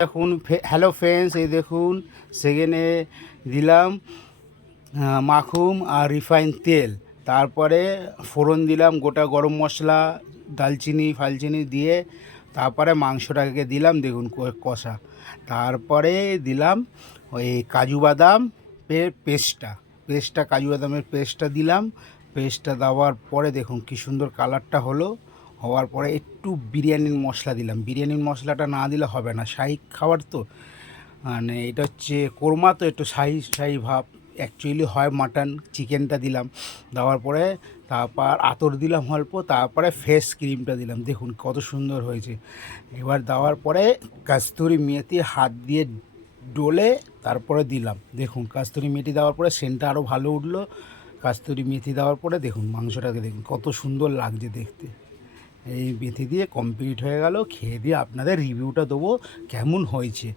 দেখুন hello friends, এই দেখুন সেখানে দিলাম মাখুম আর রিফাইন তেল, তারপরে ফোড়ন দিলাম গোটা গরম মশলা, দালচিনি ফালচিনি দিয়ে তারপরে মাংসটাকে দিলাম। দেখুন কষা, তারপরে দিলাম ওই কাজু বাদাম পেস্টটা কাজু বাদামের পেস্টটা দিলাম। পেস্টটা দেওয়ার পরে দেখুন কি সুন্দর কালারটা হলো। হওয়ার পরে একটু বিরিয়ানির মশলা দিলাম। বিরিয়ানির মশলাটা না দিলে হবে না, শাহি খাবার তো, মানে এটা হচ্ছে কোরমা, তো একটু শাহি শাহি ভাব অ্যাকচুয়ালি হয়। মাটন চিকেনটা দিলাম, দেওয়ার পরে তারপর আতর দিলাম অল্প, তারপরে ফেস ক্রিমটা দিলাম। দেখুন কত সুন্দর হয়েছে। এবার দেওয়ার পরে কাস্তুরি মেথি হাত দিয়ে ডলে তারপরে দিলাম। দেখুন কাস্তুরি মেথি দেওয়ার পরে সেন্টটা আরও ভালো উঠলো। কাস্তুরি মেথি দেওয়ার পরে দেখুন মাংসটাকে দেখুন কত সুন্দর লাগছে দেখতে। এই মেথি দিয়ে কমপ্লিট হয়ে গেল। খেয়ে দিয়ে আপনাদের রিভিউটা দেবো কেমন হয়েছে।